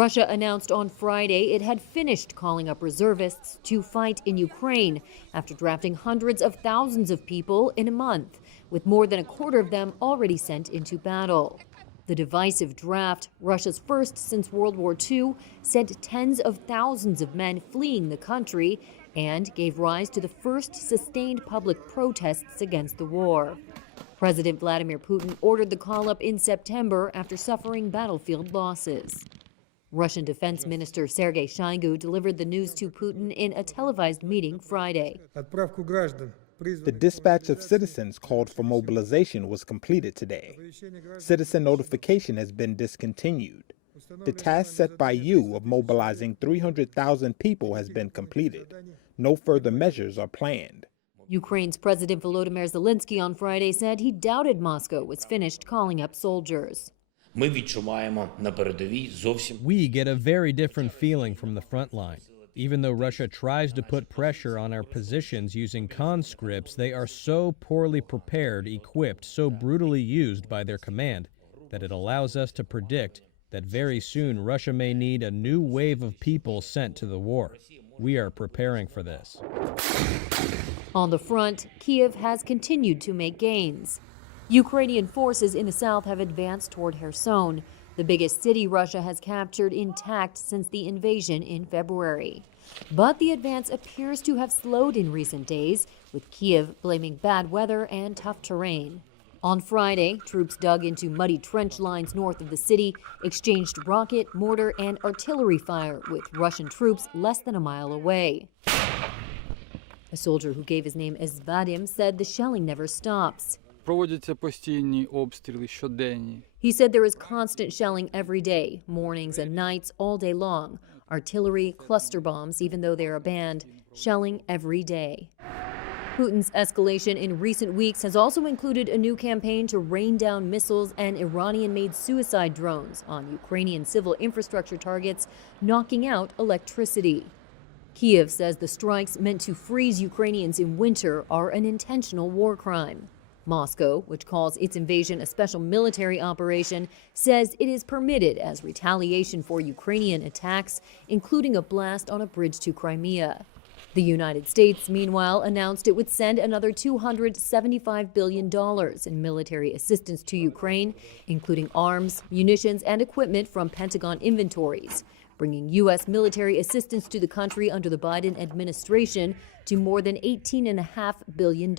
Russia announced on Friday it had finished calling up reservists to fight in Ukraine after drafting hundreds of thousands of people in a month, with more than a quarter of them already sent into battle. The divisive draft, Russia's first since World War II, sent tens of thousands of men fleeing the country and gave rise to the first sustained public protests against the war. President Vladimir Putin ordered the call-up in September after suffering battlefield losses. Russian Defense Minister Sergei Shoigu delivered the news to Putin in a televised meeting Friday. The dispatch of citizens called for mobilization was completed today. Citizen notification has been discontinued. The task set by you of mobilizing 300,000 people has been completed. No further measures are planned. Ukraine's President Volodymyr Zelensky on Friday said he doubted Moscow was finished calling up soldiers. We get a very different feeling from the front line. Even though Russia tries to put pressure on our positions using conscripts, they are so poorly prepared, equipped, so brutally used by their command that it allows us to predict that very soon Russia may need a new wave of people sent to the war. We are preparing for this. On the front, Kiev has continued to make gains. Ukrainian forces in the south have advanced toward Kherson, the biggest city Russia has captured intact since the invasion in February. But the advance appears to have slowed in recent days, with Kiev blaming bad weather and tough terrain. On Friday, troops dug into muddy trench lines north of the city, exchanged rocket, mortar, and artillery fire with Russian troops less than a mile away. A soldier who gave his name as Vadim said the shelling never stops. He said there is constant shelling every day, mornings and nights, all day long. Artillery, cluster bombs, even though they are banned, shelling every day. Putin's escalation in recent weeks has also included a new campaign to rain down missiles and Iranian-made suicide drones on Ukrainian civil infrastructure targets, knocking out electricity. Kiev says the strikes meant to freeze Ukrainians in winter are an intentional war crime. Moscow, which calls its invasion a special military operation, says it is permitted as retaliation for Ukrainian attacks, including a blast on a bridge to Crimea. The United States, meanwhile, announced it would send another $275 billion in military assistance to Ukraine, including arms, munitions, and equipment from Pentagon inventories, bringing U.S. military assistance to the country under the Biden administration to more than $18.5 billion.